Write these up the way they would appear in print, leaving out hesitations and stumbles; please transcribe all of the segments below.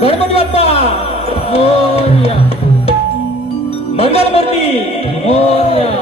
गणपती बाप्पा मोरया, मंगलमूर्ती मोरया।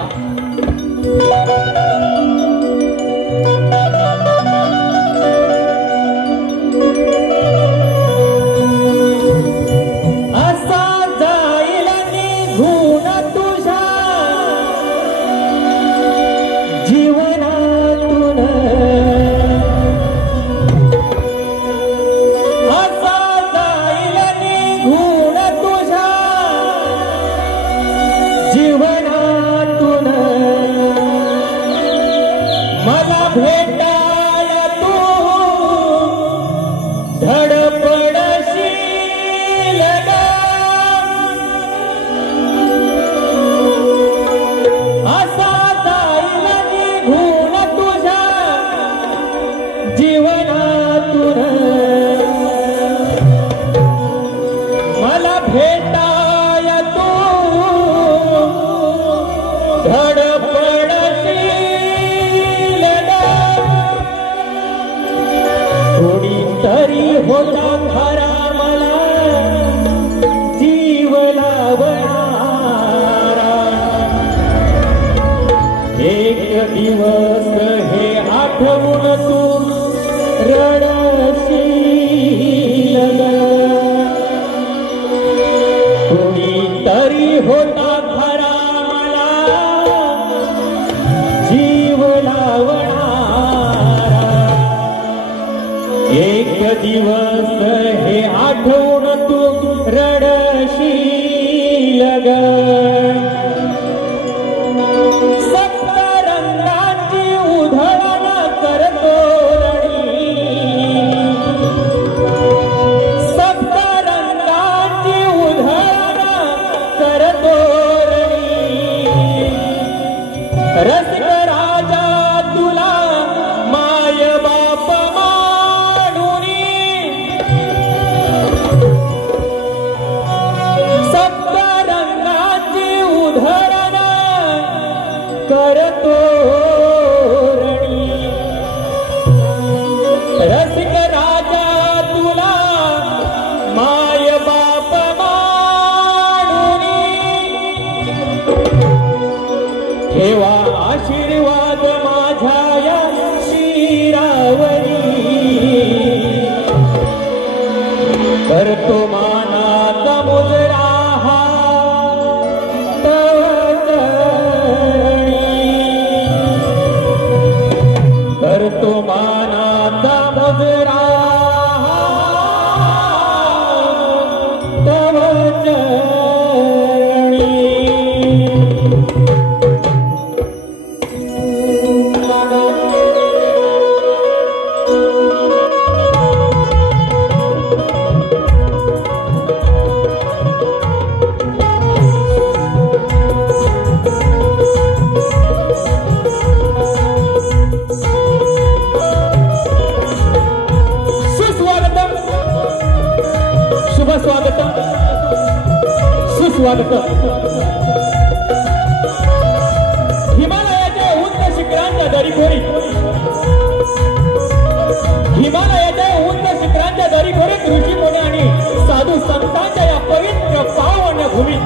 हिमालयाच्या उंच शिखरांच्या दरीखोरीत ऋषी मुनी आणि साधू संतांच्या या पवित्र पावन भूमीत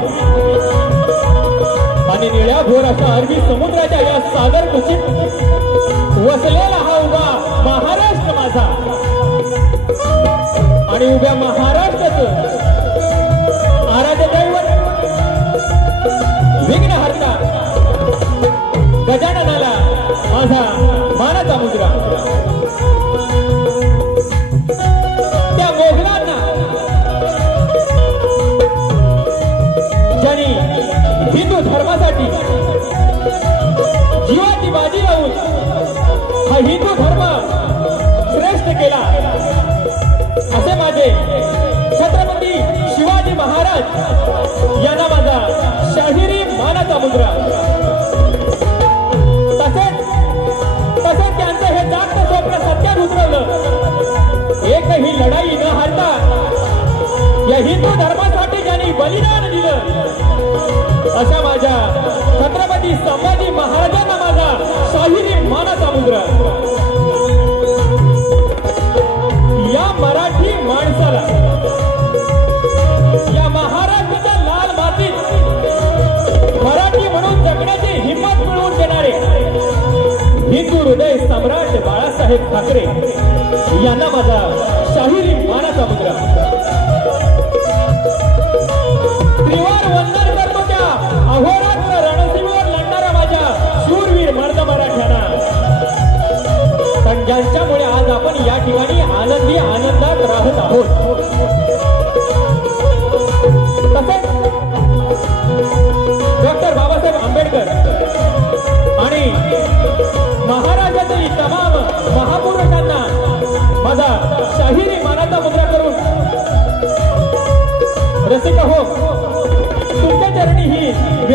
आणि निळ्या भोर अशा अरबी समुद्राच्या या सागर कुशीत वसलेला हा उभा महाराष्ट्र माझा आणि उभ्या महाराष्ट्राचं आराध्य दैवत विघ्नहर्ता गजाननाला माझा मानाचा मुजरा। त्या मोगलांना ज्यांनी हिंदू धर्मासाठी जीवाची बाजी लावून हा हिंदू धर्म श्रेष्ठ केला असे माझे छत्रपती शिवाजी महाराज यांना माझा शाहिरी मानाचा मुजरा। तसेच त्यांचं हे जास्त स्वप्न सत्यात उतरवलं। एकही लढाई न हारता या हिंदू धर्मासाठी ज्यांनी बलिदान दिलं अशा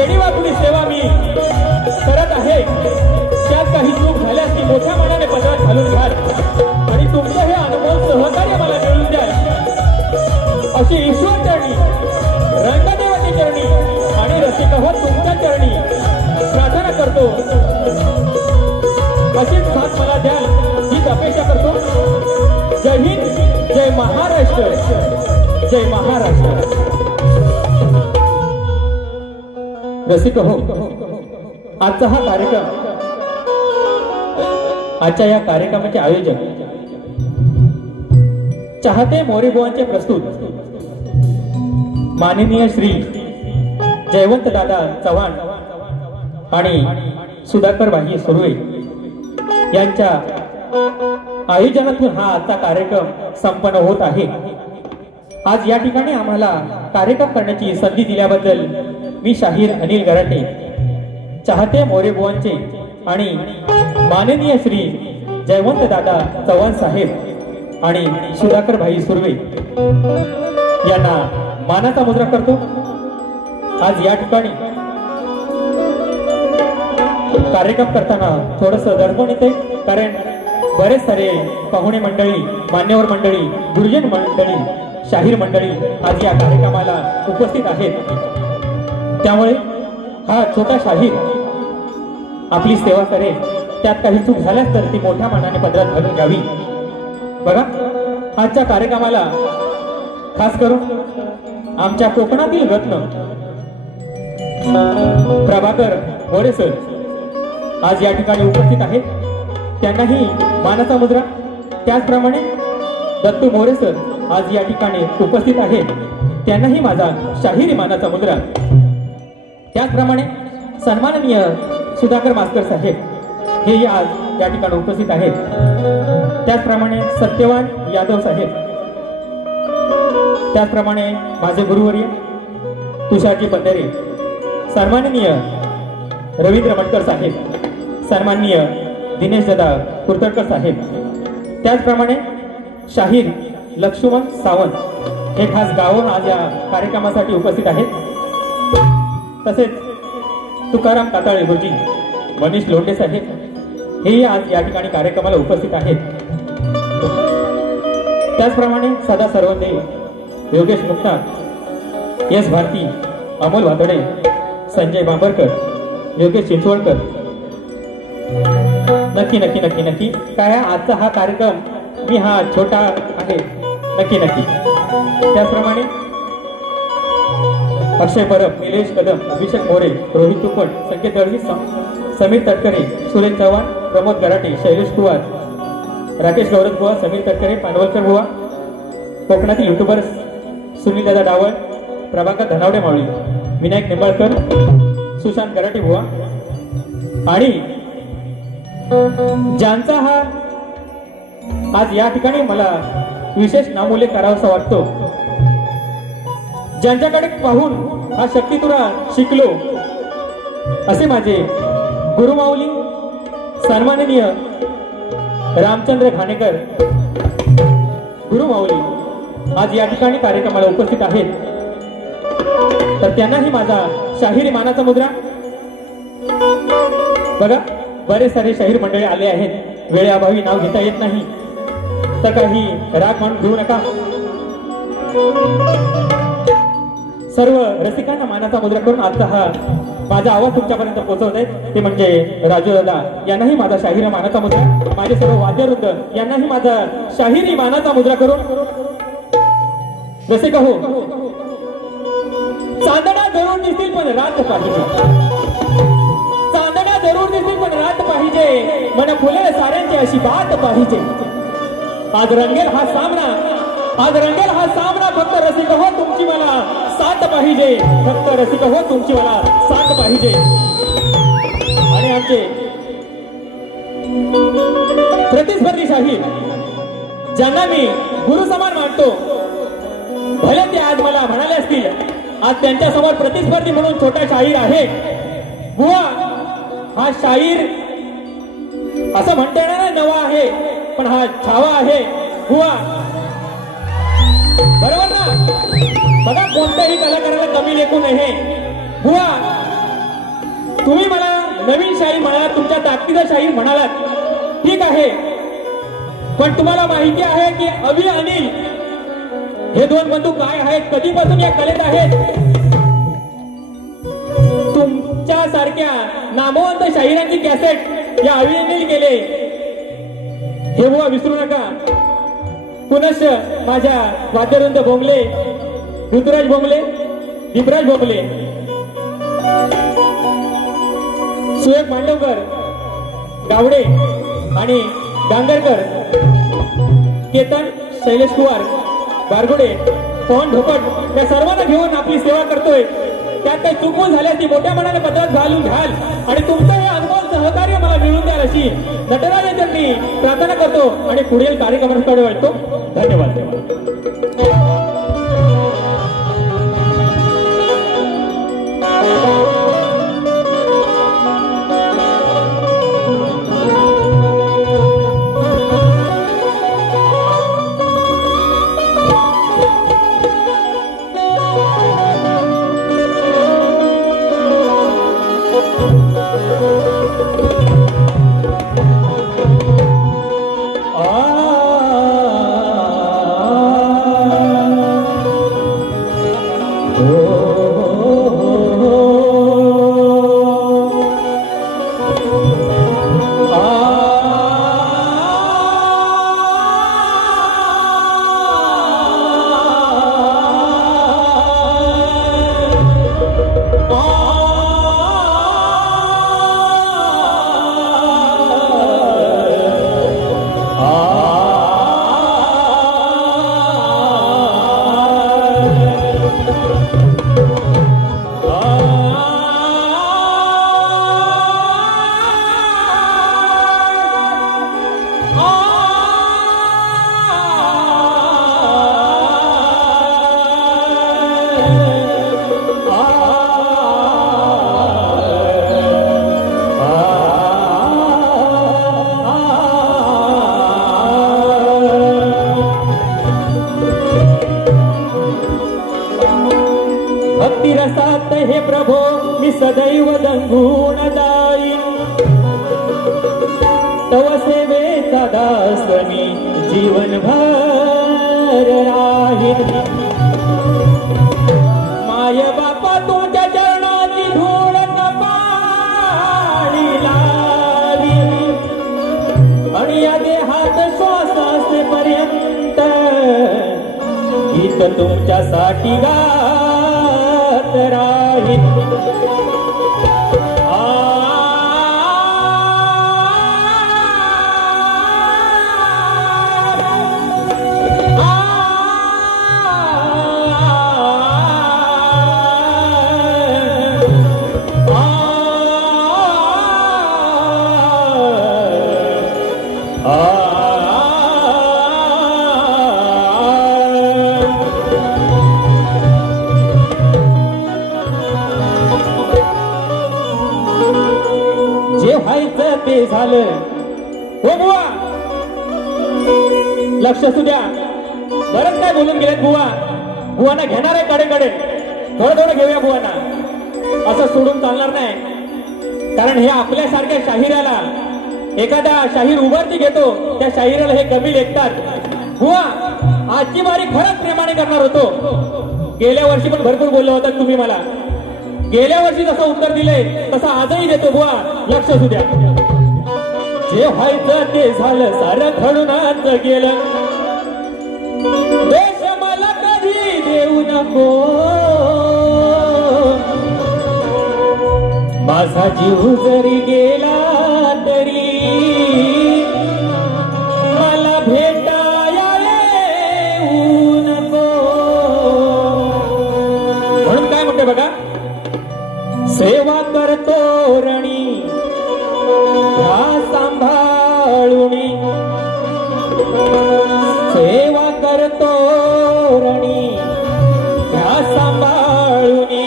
वेडीवाकडी सेवा मी करत आहे, त्यात काही चूक झाल्यास ती मोठ्या मनाने पदरात घालून घ्याल आणि तुमचं हे अनुभव सहकार्य मला मिळून द्याल अशी ईश्वर चरणी, रंगदेवते चरणी आणि रसिक हो तुमच्या चरणी प्रार्थना करतो। अशीच साथ मला द्याल हीच अपेक्षा करतो। जय हिंद, जय महाराष्ट्र, जय महाराष्ट्र। रसिक हो, आजचा हा कार्यक्रम, आजच्या या कार्यक्रमाचे आयोजक चाहते मोरेबुवांचे प्रस्तुत माननीय श्री जयवंत दादा चव्हाण आणि सुधाकर भाई सुर्वे यांच्या आयोजनातून हा आजचा कार्यक्रम संपन्न होत आहे। आज या ठिकाणी आम्हाला कार्यक्रम करण्याची संधी दिल्याबद्दल मी शाहीर अनिल गराटे, चाहते मोरेबुवांचे आणि माननीय श्री जयवंत दादा चव्हाण साहेब आणि सुधाकर भाई सुर्वे यांना मानाचा मुद्रा करतो। आज या ठिकाणी कार्यक्रम करताना थोडस दडपण येते, कारण बरेच सारे पाहुणे मंडळी, मान्यवर मंडळी, गुरुजन मंडळी, शाहीर मंडळी आज या कार्यक्रमाला उपस्थित आहेत। त्यामुळे हा छोटा शाहीर आपली सेवा करेल, त्यात काही चूक झाल्यास तर ती मोठ्या मनाने पदरात घालून घ्यावी। बघा, आजच्या कार्यक्रमाला खास करून आमच्या कोकणातील रत्न प्रभाकर मोरे सर आज या ठिकाणी उपस्थित आहेत, त्यांनाही मानाचा मुद्रा। त्याचप्रमाणे दत्तू मोरे सर आज या ठिकाणी उपस्थित आहेत, त्यांनाही माझा शाहिरी मानाचा मुद्रा। त्याचप्रमाणे सन्माननीय सुधाकर मास्तर साहेब हे आज या ठिकाणी उपस्थित आहेत। त्याचप्रमाणे सत्यवान यादव साहेब, त्याचप्रमाणे माझे गुरुवर्य तुषारजी पंधरे, सन्माननीय रवींद्र मटकर साहेब, सन्माननीय दिनेश दादा कुर्तडकर साहेब, त्याचप्रमाणे शाहीर लक्ष्मण सावंत हे खास गावून आज या कार्यक्रमासाठी उपस्थित आहेत। तसेच तुकाराम काताळे गुरुजी, मनीष लोंढे साहेब हेही आज या ठिकाणी कार्यक्रमाला उपस्थित आहेत। त्याचप्रमाणे सदा सर्वते, योगेश मुक्ता, यश भारती, अमोल भातडे, संजय बांबरकर, योगेश चिंचवडकर, नक्की नक्की नक्की नक्की काय आजचा हा कार्यक्रम मी हा छोटा आहे, नक्की नक्की। त्याचप्रमाणे अक्षय परब, निलेश कदम, अभिषेक मोरे, रोहित तुपट, संकेत दळवी, समीर तटकरे, सुरेश चव्हाण, प्रमोद गराटे, शैलेश कुवार, राकेश गौरव बुवा, समीर तटकरे, पानवलकर बुवा, कोकणातील युट्यूबर्स सुनील दादा डावळ, प्रभाकर धनावडे मावळी, विनायक निंबाळकर, सुशांत गराटे बुवा आणि ज्यांचा हा आज या ठिकाणी मला विशेष नामोल्लेख करावासा वाटतो, ज्यांच्याकडे पाहून हा शक्तितुरा शिकलो असे माझे गुरुमाऊली सन्माननीय रामचंद्र घाणेकर गुरुमाऊली आज या ठिकाणी कार्यक्रमाला उपस्थित आहेत, तर त्यांनाही माझा शाहिरी मानाचा मुद्रा। बघा, बरेच सारे शाहीर मंडळी आले आहेत, वेळेअभावी नाव घेता येत नाही तर काही राग म्हणून घेऊ नका। सर्व रसिकांना मानाचा मुद्रा करून आजचा हा माझा आवाज तुमच्यापर्यंत पोहोचवत आहे ते म्हणजे राजू दादा यांनाही माझा शाहिरी मानाचा मुद्रा, माझे सर्व वाद्यवृंद यांनाही माझा शाहिरी मानाचा मुद्रा करून रसिक हो, चांदणा जरूर दिसतील पण रात पाहिजे, चांदणा जरूर दिसतील पण रात पाहिजे, मन फुले साऱ्यांची अशी बात पाहिजे। आज रंगेल हा सामना, आज रंगेल हा सामना, फक्त रसिक हो तुमची मला साथ पाहिजे, फक्त रसिक हो तुमची मला साथ पाहिजे। आणि आमचे प्रतिस्पर्धी शाहीर ज्यांना मी गुरु समान मानतो, भले ते आज मला म्हणाले असतील, आज त्यांच्या समोर प्रतिस्पर्धी म्हणून छोटा शाहीर आहे। बुवा हा शाहीर असं म्हणता येणार नाही नवा आहे, पण हा छावा आहे बुवा, बरोबर ना? बघा, कोणत्याही कलाकाराला कमी लेखू नये बुवा, नवीन शाहीर म्हणालात, तुमच्या ताकदीचा शाहीर म्हणालात, ठीक आहे. पण तुम्हाला माहिती आहे की अभि अनिल हे दोन बंधू काय आहेत, कधीपासून या कलेत आहेत. तुमच्या सारख्या नामवंत शाहिरांची कॅसेट या अभि अनिल केले हे बुवा विसरू नका. पुनश्च माझ्या वाद्यवृंद भोंगले, ऋतुराज भोंगले, दीपराज भोंगले, सुयोग मांडवकर, गावडे आणि डांगरकर, केतन, शैलेश कुमार, बारगुडे, पवन ढोपट या सर्वांना घेऊन आपली सेवा करतोय. त्यात काही चुकून झाल्यास ती मोठ्या मनाने पत्रात घालून घ्याल आणि तुमचं हे अनुभव सहकार्य मला मिळून द्याल अशी नटराजांची मी प्रार्थना करतो आणि पुढील कार्यक्रमाकडे वळतो. धन्यवाद. हे प्रभो मी सदैव दंगून जाईन, तव सेवेचा दास मी जीवनभर राहीन. माय बापा तुमच्या चरणाची धूळ कपाळी लावी आणि या देहात श्वास असेपर्यंत गीत तुमच्यासाठी गात राहीन. ते झालं हो बुवा, लक्ष असू द्या. बरंच काय बोलून गेलेत बुवा. बुवांना घेणार आहे कडेकडे, थोडं थोडं घेऊया बुवांना. असं सोडून चालणार नाही, कारण हे आपल्यासारख्या शाहिराला एखादा शाहीर उभारती घेतो, त्या शाहिराला हे कमी लेखतात. बुवा आजची बारी खरंच प्रेमाने करणार होतो. गेल्या वर्षी पण भरपूर बोललो होता तुम्ही मला. गेल्या वर्षी जसं उत्तर दिलंय तसं आजही देतो बुवा. लक्ष असू द्या. जे व्हायचं ते झालं, सारं घडूनच गेलं. देश मला कधी देऊ नको, माझा जीव जरी गेला तरी मला भेटाया येऊ नको. म्हणून काय म्हणते बघा, सेवा करतो रणी ह्या सांभाळुनी, सेवा करतो रणी ह्या सांभाळुनी,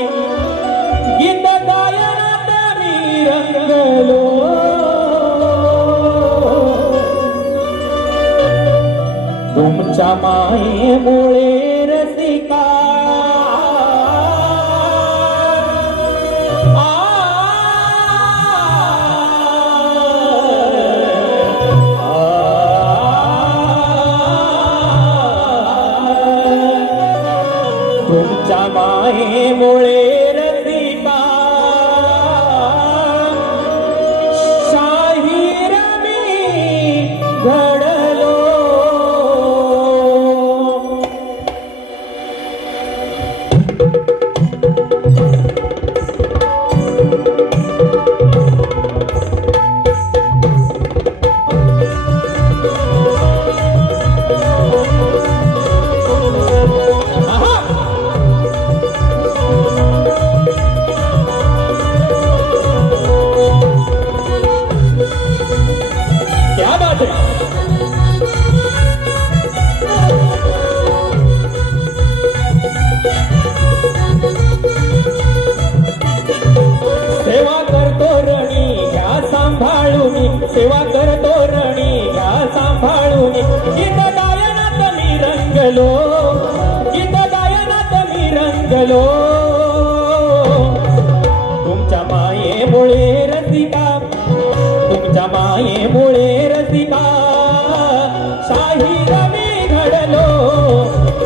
गीत गायनात मी रंगलो. तुमच्या मायेमुळे रसिका सेवा करतो रणी घ्या सांभाळून गीत गायनात मी रंगलो गीत गायनात मी रंगलो तुमच्या मायेमुळे रसिका तुमच्या मायेमुळे रसिका शाहीर मी घडलो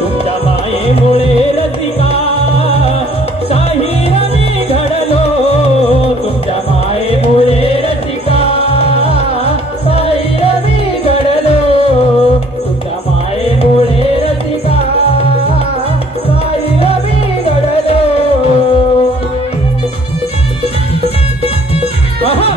तुमच्या मायेमुळे रसिका शाहीर मी घडलो तुमच्या मायेमुळे रसिका शाहीर मी घडलो तुमच्या मायेमुळे रसिका शाहीर मी घडलो आहा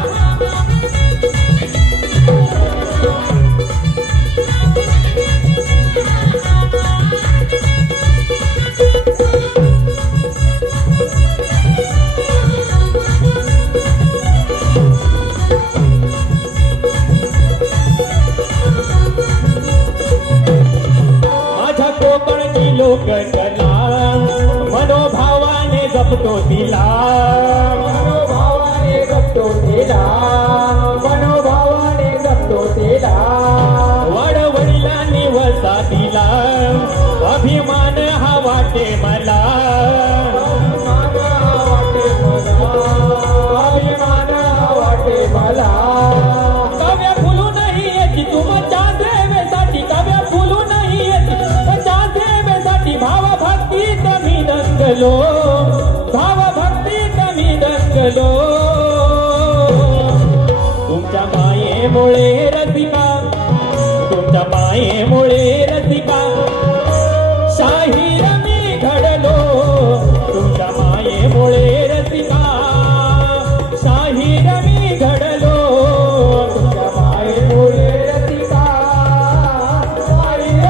लोककला मनोभावाने जपतो तिला मनोभावाने जपतो तिला मनोभावाने जपतो तिला वडवडिलांनी वसा दिला अभिमान हा वाटे मला अभिमान हा वाटे मला काव्य फुलू नाही याची तुमच्या सेवेसाठी काव्य फुलू नाही याची भाव भक्तीत मी दंगलो भाव भक्तीत मी दंगलो तुमच्या मायेमुळे रसिका तुमच्या मायेमुळे रसिका शाहीर मी घडलो तुमच्या मायेमुळे रसिका शाहीर मी घडलो तुमच्या मायेमुळे रसिका शाहीर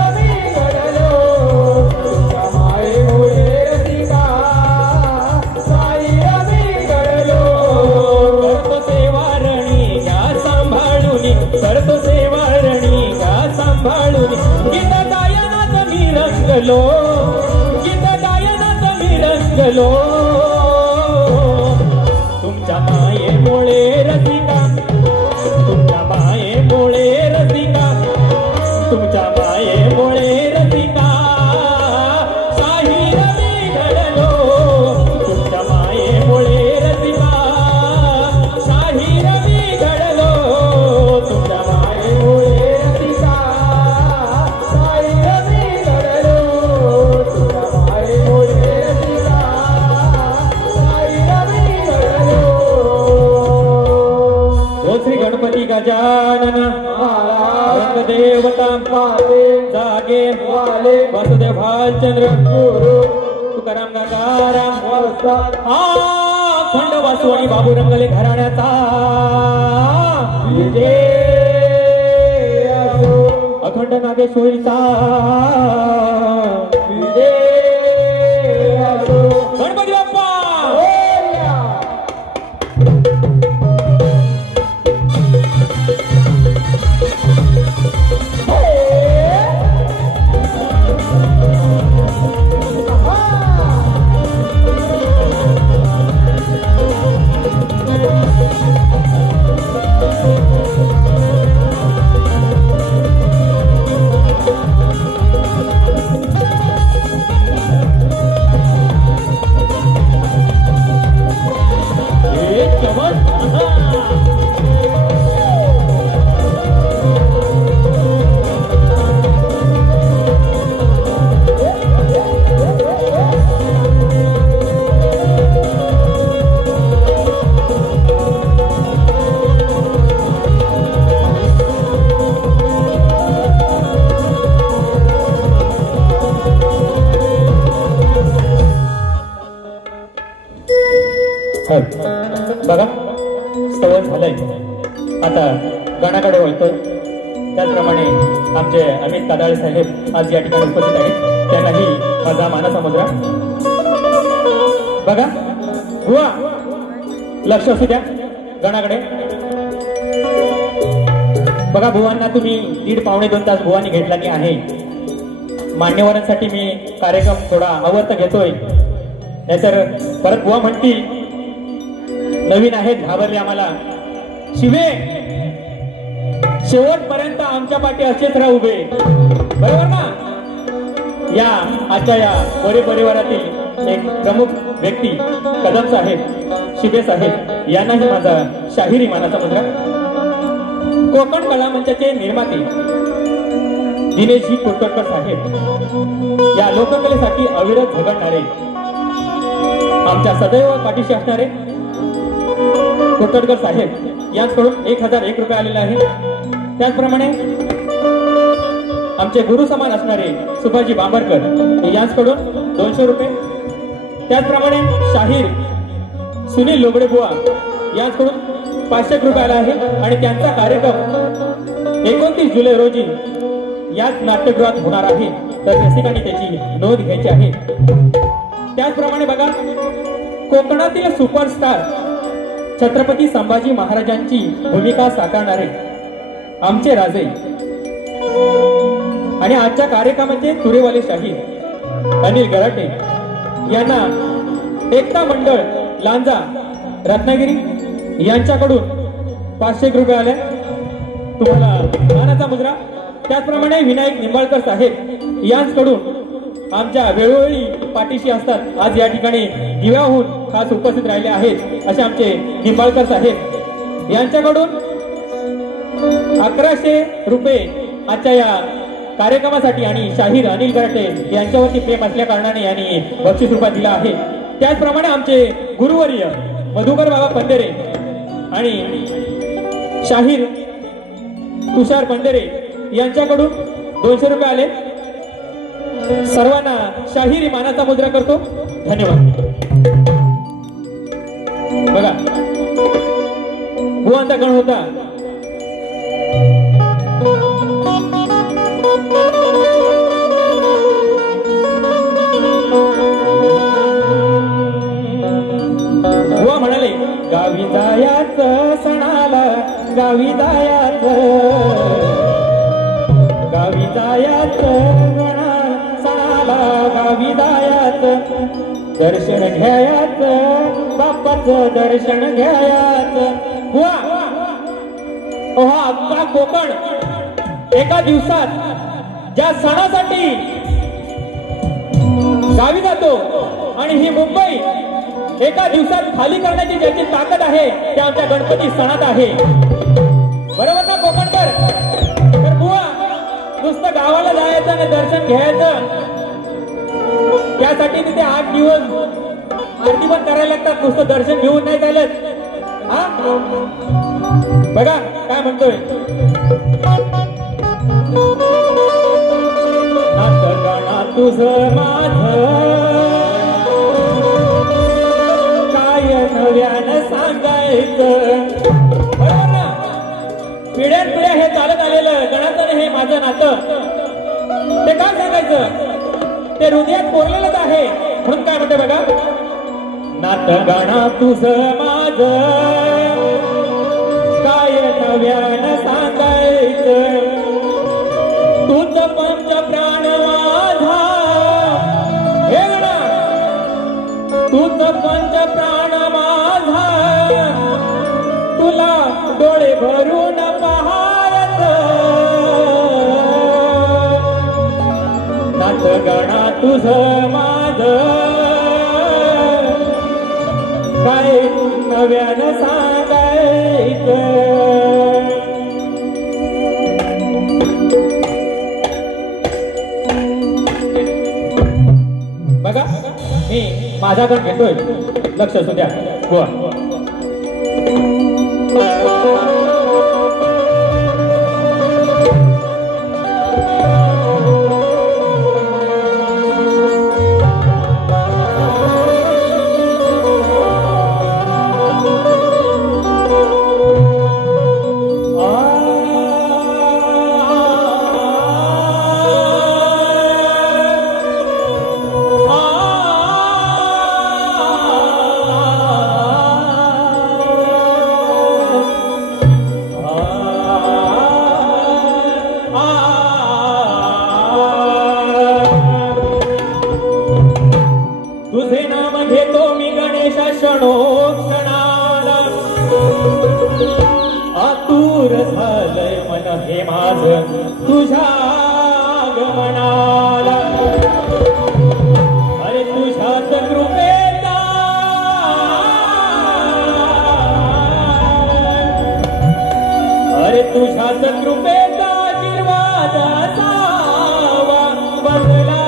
मी घडलो करतो सेवारणी का सांभाळून गीत गायनात मी रंगलो गीत गायनात मी रंगलो तुमच्या मायेमुळे रसिका तुमच्या मायेमुळे रसिका तुमच्या मायेमुळे रसिका शाहीर मी घडलो तुमच्या मायेमुळे रसिका शाहीर मी घडलो तुमच्या मायेमुळे रसिका शाहीर मी घडलो तुमच्या मायेमुळे रसिका शाहीर मी घडलो ओ श्री गणपती गजानन रंगदेवता जागे वाले वासुदेव भालचंद्र गुरु तुकाराम गागाराम अखंड वासू आणि बाबू रंगले घराण्याचा विजय असो अखंड नागेश्वरीचा विजय असो गणपती बाप्पा बघा स्तवन झालंय आता गणाकडे वळतो त्याचप्रमाणे आमचे अमित कादाळे साहेब आज या ठिकाणी उपस्थित आहेत त्यांनाही माझा मानसमुद्रा बघा बुवा लक्ष असू द्या गणाकडे बघा बुवांना तुम्ही 1.5-2 तास बुवांनी घेतला की आहे मान्यवरांसाठी मी कार्यक्रम थोडा आवर्त घेतोय नाहीतर परत बुवा म्हणतील नवीन आहेत घाबरले आम्हाला शिवे शेवटपर्यंत आमच्या पाठी असेच राहा उभे, बरोबर ना? या आजच्या या वरे परिवारातील एक प्रमुख व्यक्ती कदम साहेब, शिबे साहेब यांनाही माझा शाहिरी मानाचा मुद्रा. कोकण कला मंचाचे निर्माते दिनेशजी कोटकर साहेब, या लोककलेसाठी अविरत झगडणारे, आमच्या सदैव पाठीशी असणारे कोटकर साहेब यांच्याकडून 1001 रुपये आलेले आहे. त्याचप्रमाणे आमचे गुरु समान असणारे सुभाजी बांबरकर यांच्याकडून 200 रुपये. त्याचप्रमाणे शाहीर सुनील लोबडे बुवा यांच्याकडून 500 रुपये आला आहे. आणि त्यांचा कार्यक्रम 29 जुलै रोजी याच नाट्यगृहात होणार आहे, तर रसिकांनी त्याची नोंद घ्यायची आहे. त्याचप्रमाणे बघा, कोकणातील सुपरस्टार छत्रपती संभाजी महाराजांची भूमिका साकारणारे आमचे राजे आणि आजच्या कार्यक्रमाचे तुरेवाले शाहीर अनिल गराटे यांना एकता मंडळ लांजा रत्नागिरी यांच्याकडून 500 रुपये आले, तुम्हाला मानाचा मुद्रा. त्याचप्रमाणे विनायक निंबाळकर साहेब यांच्याकडून आमच्या वेळोवेळी पाठीशी असतात, आज या ठिकाणी दिव्याहून खास उपस्थित राहिले आहेत असे आमचे निंबाळकर साहेब यांच्याकडून 1100 रुपये आजच्या या कार्यक्रमासाठी आणि शाहीर अनिल गराटे यांच्यावरती प्रेम असल्या कारणाने यांनी बक्षीस रुपया दिला आहे. त्याचप्रमाणे आमचे गुरुवर्य मधुकर बाबा पंधेरे आणि शाहीर तुषार पंधेरे यांच्याकडून 200 रुपये आले. सर्वांना शाहिरी मानाचा मुद्रा करतो. धन्यवाद. बघा, बुवांचा गण होता. बुवा म्हणाले, गावी जायाच सणाला, गावी जायाच, गावी जायाच सणाला, गावी जायाच, दर्शन घ्यायाच, बाप्पाचं दर्शन घ्यायाच. बुवा, हा अख्खा कोकण एका दिवसात ज्या सणासाठी गावी जातो आणि ही मुंबई एका दिवसात खाली करण्याची ज्याची ताकद आहे ते आमच्या गणपती सणात आहे, बरोबर ना कोकणकर? तर बुवा, नुसतं गावाला जायचं आणि दर्शन घ्यायचं, त्यासाठी तिथे 8 दिवस आरती पण करायला लागतात, नुसतं दर्शन घेऊन नाही चालत. हा बघा काय म्हणतोय, नाटकाना तुझं माझं काय नव्यानं सांगायचं, बरोबर ना? पिढ्यान पिढ्या हे चालत आलेलं गणाचं हे माझं नातं, ते काय सांगायचं, ते हृदयात कोरलेलंच आहे. म्हणून काय म्हणते बघा, नाटकाना तुझं माझं काय नव्यानं सांगायचं, तुझ पंच प्राण माझा, हे गणा, तुझ पंच प्राण माझा, तुला डोळे भरून पाहायचं, नाटगणा तुझं माझं काय नव्यानं सांगायचं. बघा, मी माझा गण घेतोय, लक्ष असू द्या. बुवा, आतुर झालंय मन हे माझ तुझ्या गमनाला अरे तुझ्याच कृपेचा अरे तुझ्याच कृपेचा आशीर्वाद असावा बसला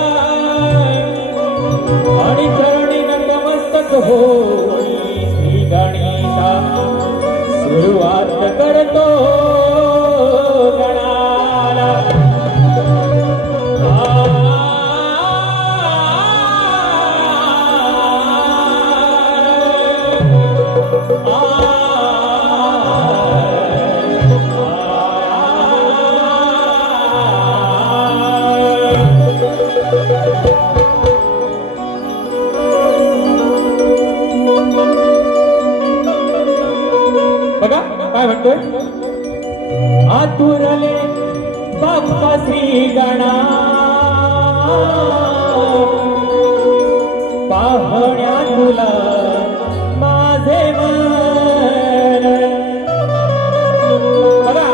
आणि चरणी नतमस्तक होई श्री गणेशा सुरुवात करतो गणाला बघा काय म्हणतोय आतुरले बाप्पा श्री गणा पाहण्या तुला माझे मन बघा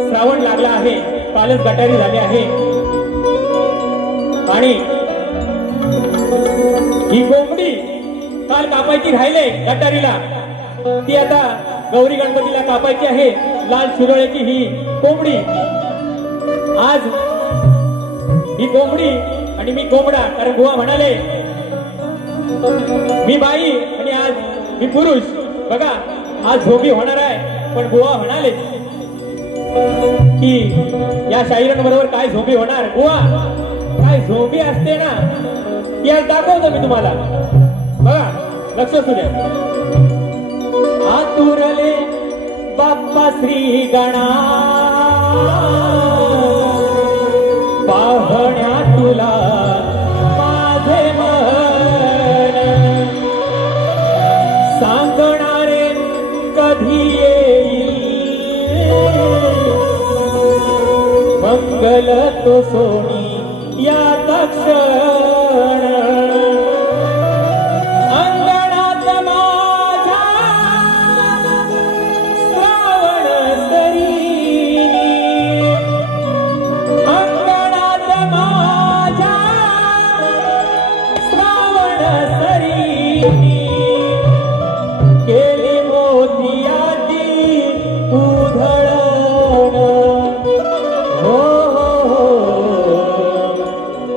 श्रावण लागला आहे कालच गटारी झाली आहे आणि ही कोंबडी काल कापायची राहिले गटारीला ती आता गौरी गणपतीला कापायची आहे लाल शिरोळ्याची ही कोंबडी आज ही कोंबडी आणि मी कोंबडा कारण बुवा म्हणाले मी बाई आणि आज मी पुरुष बघा आज झोंबी होणार आहे पण बुवा म्हणाले की या शाहिरांबरोबर काय झोंबी होणार बुवा काय झोंबी असते ना ती आज दाखवतो मी तुम्हाला बघा लक्ष असू द्या आतुरले बाप्पा श्री गणा पाहण्या तुला माझे मन सांगणारे कधी येईल मंगल तो सोनी या क्षण केली मोतियाची उधळण हो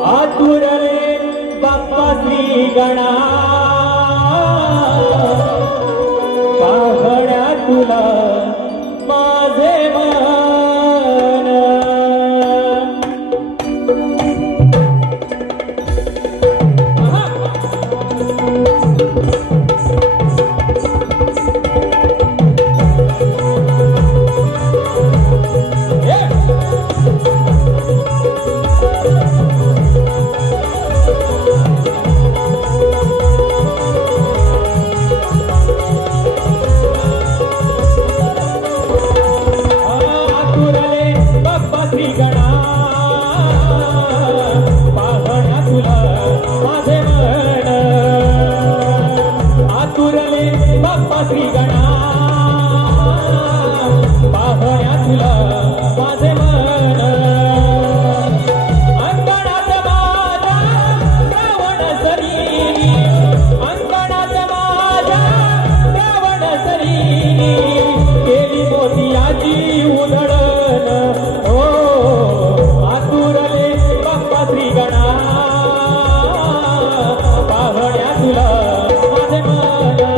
आतुरले बाप्पा श्री गणा पाहण्या तुला माझे मन बाप्पा श्री गणा पाहण्या तुला माझे मन अंगणात माझ्या श्रावण सरी अंगणात माझ्या श्रावण सरी केली मोतियाची उधळण हो आतुरले बाप्पा श्री गणा पाहण्या तुला माझे मन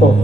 हो.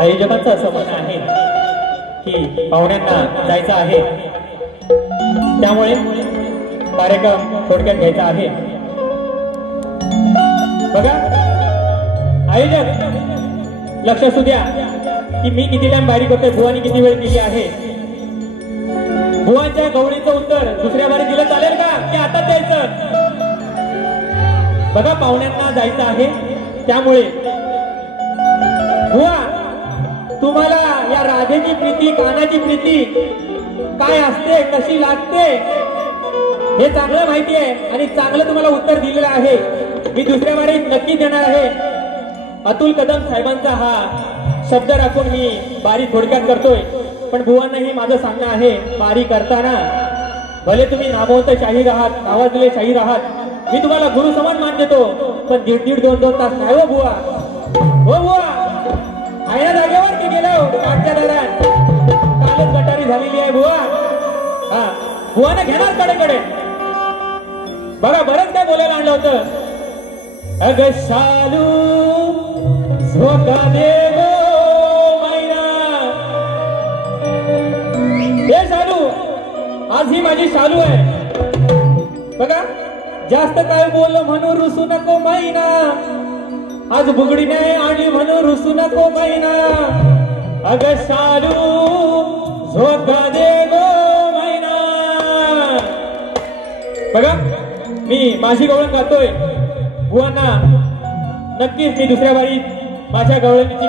आयोजकांचं असं म्हणणं आहे की पाहुण्यांना जायचं आहे, त्यामुळे कार्यक्रम थोडक्यात घ्यायचा आहे. बघा आयोजक, लक्ष असू द्या की मी किती टाइम बारी करतोय, बुवानी किती वेळ केली आहे. बुवांच्या गवळीचं उत्तर दुसऱ्या बारी दिलं चालेल का की आता द्यायचं? बघा पाहुण्यांना जायचं आहे, त्यामुळे बुवा तुम्हाला या राधेची प्रीती, कानाची प्रीती काय असते, कशी लागते हे चांगलं माहिती आहे आणि चांगलं तुम्हाला उत्तर दिलेलं आहे. मी दुसऱ्या बारीत नक्की देणार आहे. अतुल कदम साहेबांचा हा शब्द राखून मी बारी थोडक्यात करतोय. पण बुवांनाही माझं सांगणं आहे, बारी करताना भले तुम्ही नामवंत शाहीर आहात, नावाजलेले शाहीर आहात, मी तुम्हाला गुरु समान मान देतो, पण दीड 2 तास नाही हो बुवा. हो बुवा आहे ना जागेवर की गेलो काठच्या दारात, कालच गटारी झालेली आहे बुवा. हा बुवाने घेणार कडे. बघा बरंच काय बोलायला आणलं होतं. अग शालू झोका दे गो मैना, हे शालू आज ही माझी शालू आहे. बघा जास्त काय बोललो म्हणून रुसू नको मैना, आज बुगडीने आणली म्हणून रुसू नको मैना. अग शालू झोका दे गो मैना. बघा मी माझी गवळण गातोय, बुवांना नक्कीच मी दुसऱ्या बारीत माझ्या गवळणीची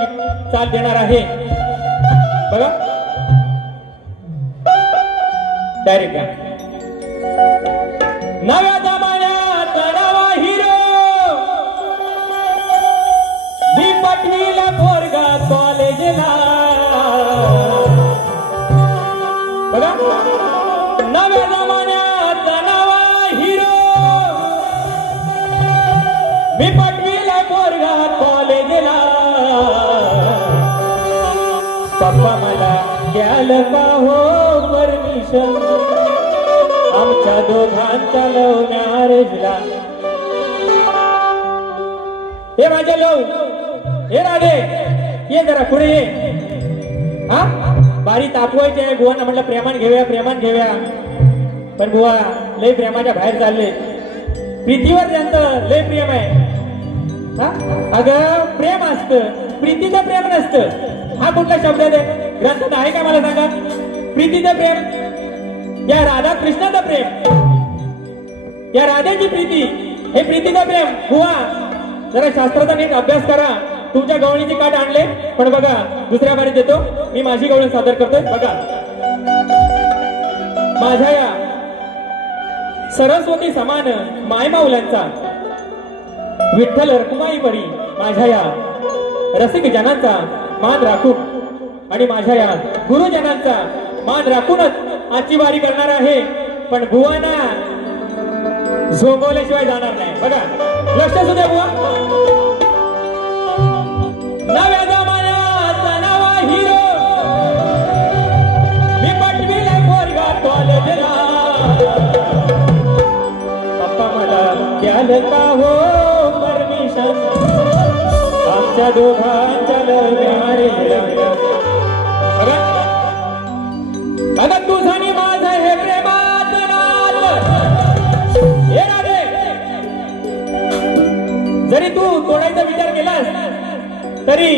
चाल देणार आहे. बघा डायरेक्ट घ्या. नव्या जमान्यात नवा हिरो, मी पटवीला पोरगा कॉलेजला. बघा नव्या जमान्यात नवा हिरो, मी पटवीला पोरगा कॉलेजला. पप्पा मला द्याल का हो परमिशन, आमच्या दोघांच्या लव मॅरेजला. हे माझ्या लव, हे राधे ये जरा पुढे ये. हा बारी तापवायची आहे. बुवांना म्हटलं प्रेमान घेऊया, पण बुवा लय प्रेमाच्या बाहेर चालले. प्रीतीवर त्यांचं लय प्रेम आहे. हा अगं प्रेम असतं, प्रीतीचं प्रेम नसतं. हा कुठला शब्द आहे ग्रंथात आहे का मला सांगा? प्रीतीचं प्रेम, या राधा कृष्णाचं प्रेम, या राधेची प्रीती, हे प्रीतीचं प्रेम. बुवा जरा शास्त्राचा नीट अभ्यास करा. तुमच्या गवळणीची काठ आणले, पण बघा दुसऱ्या बारीत देतो मी माझी गवळण सादर करतोय. बघा माझ्या या सरस्वती समान मायमाऊल्यांचा, विठ्ठल रखुमाई परी माझ्या या रसिक जनांचा मान राखू आणि माझ्या या गुरुजनांचा मान राखूनच आजची वारी करणार आहे. पण बुवांना झोंबवल्याशिवाय जाणार नाही. बघा लक्ष असू द्या बुवा. नव्या जमान्याचा नवा हिरो मी पटविला पोरगा कॉलेजला. पप्पा मला द्याल का हो परमिशन आमच्या दोघांच्या लग्नाला. बघा तुझं आणि माझं हे प्रेमाचं नातं. हे राधे जरी तू तोडायचा विचार केलास तरी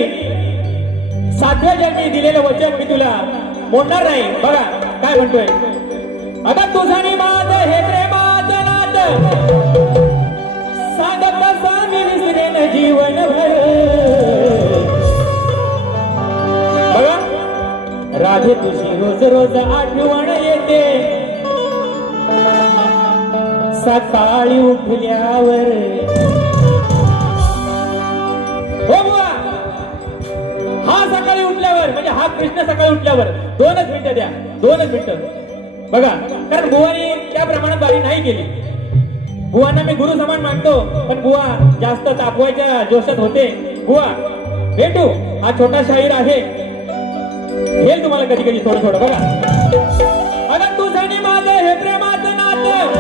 7व्या जन्मी दिलेलं वचन मी तुला मोडणार नाही. बघा काय म्हणतोय. आता तुझं आणि माझं हे प्रेमाचं नातं सांग कसं मी विसरेन जीवनभर. बघा राधे तुझी रोज रोज आठवण येते सकाळी उठल्यावर. हो बुवा हा सकाळी उठल्यावर म्हणजे हा कृष्ण सकाळी उठल्यावर 2च मिनिटं द्या. 2च मिनिटं. बघा कारण बुवानी त्याप्रमाणे बारी नाही केली. बुवांना मी गुरु समान मानतो पण बुवा जास्त तापवायच्या जोशात होते. बुवा भेटू हा छोटा शाहीर आहे हे तुम्हाला कधी कधी थोडं थोडं. बघा अगं तुझं आणि माझं हे प्रेमाचं नातं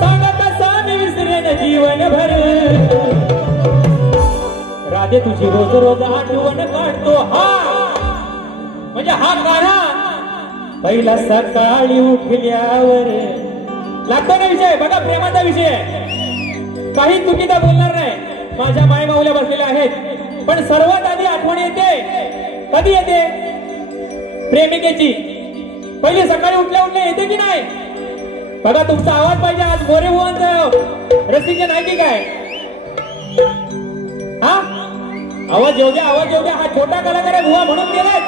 सांग कसं मी विसरेन जीवनभर. राधे तुझी रोज रोज आठवण काढतो हा म्हणजे हा गाणा पहिला सकाळी उठल्यावर लागतो ना विषय. बघा प्रेमाचा विषय काही चुकीचा बोलणार नाही. माझ्या माय माऊल्या बसलेल्या आहेत पण सर्वात आधी आठवण येते कधी येते प्रेमिकेची. पहिले सकाळी उठल्या उठल्या येते की नाही. बघा तुमचा आवाज पाहिजे आज. मोरे बुवांचं रसिक नाही की काय. हा आवाज येऊ द्या आवाज येऊ द्या. हा छोटा कलाकार आहे बुवा म्हणून गेलाय.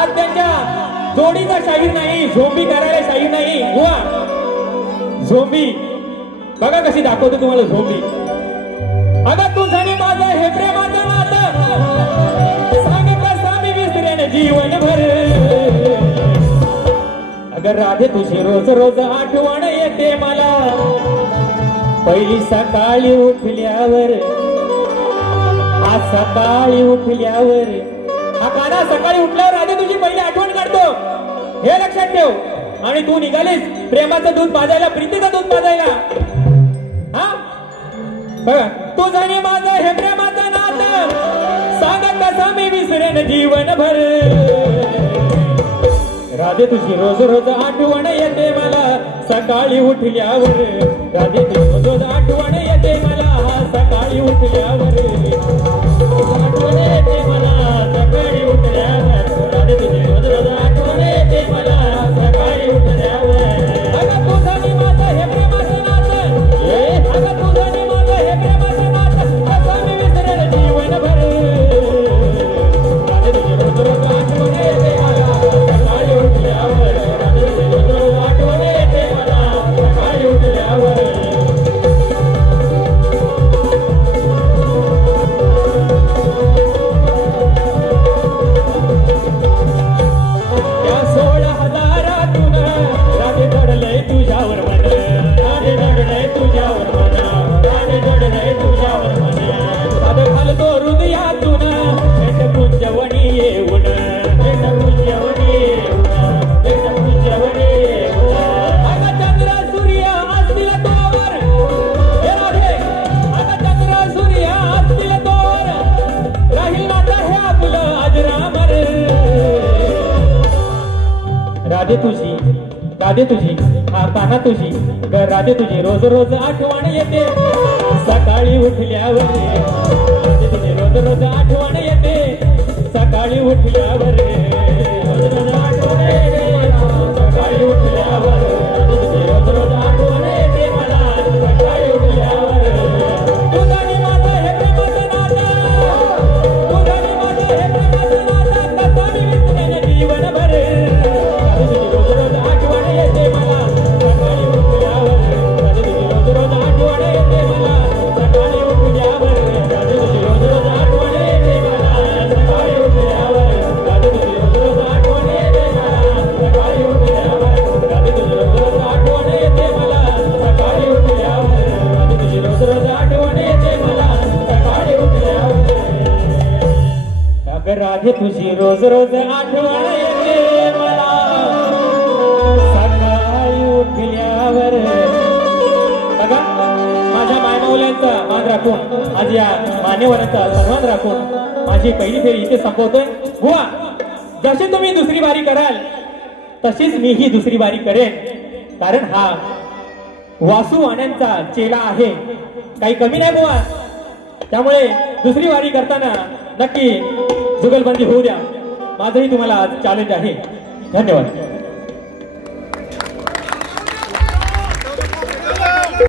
आज त्यांच्या जोडीचा शाहीर नाही झोंबी करायला शाहीर नाही बुवा. झोंबी बघा कशी दाखवतो तुम्हाला झोंबी. अगं तुझं आणि माझं हे प्रेमाचं नातं सांग कसं मी विसरेन जीवनभर. अगं राधे तुझी रोज रोज आठवण येते मला पहिली सकाळी उठल्यावर. हा सकाळी उठल्यावर हा गाणा सकाळी उठल्यावर राधे तुझी पहिली आठवण काढतो हे लक्षात ठेव. आणि तू निघालीस प्रेमाचं दूध पाजायला प्रीतीचं दूध पाजायला. हा बघा तुझं आणि माझं हे प्रेमाचं नातं सांग कसं मी विसरेन जीवनभर. राधे तुझी रोज रोज आठवण येते मला सकाळी उठल्यावर. राधे तुझी रोज रोज आठवण येते मला सकाळी उठल्यावर. आठवण येते मला सकाळी उठल्यावर. राधे तुझी रोज रोज आठवण येते मला सकाळी उठल्यावर. अगं तुझं आणि माझं हे प्रेमाचं नातं अगं तुझं आणि माझं हे प्रेमाचं नातं कसं मी विसरेन जीवनभर. राधे तुझी रोज रोज आठवण येते मला सकाळी उठल्यावर. राधे तुझी रोज रोज आठवण येते मला सकाळी उठल्यावर. राधे तुझी हा काना तुझी राधे तुझी रोज रोज आठवण येते सकाळी उठल्यावर. राधे तुझी रोज रोज आठवण येते सकाळी उठल्यावर. रोज रोज आठवण येते सकाळी उठल्यावर. राधे तुझी रोज रोज आठवण येते मला सकाळी उठल्यावर. तुझं आणि माझं हे प्रेमाचं नातं तुझं आणि माझं हे प्रेमाचं नातं कसं मी विसरेन जीवनभर. राधे तुझी रोज रोज आठवण येते मला सकाळी उठल्यावर. राधे तुझी रोज रोज आठवण येते मला सकाळी उठल्यावर. राधे तुझी रोज रोज आठवण येते राधे तुझी रोज रोज आठवण येते मला सकाळी उठल्यावर बघा माझ्या मायमाऊल्यांचा मान राखून आज या मान्यवरांचा सन्मान राखून माझी पहिली फेरी इथे संपवतोय बुवा जशी तुम्ही दुसरी वारी कराल तशीच मी ही दुसरी वारी करेन कारण हा वासू वाण्यांचा चेला आहे काही कमी नाही बुवा त्यामुळे दुसरी वारी करताना नक्की जुगलबंदी होऊ द्या माझंही तुम्हाला आज चॅलेंज आहे धन्यवाद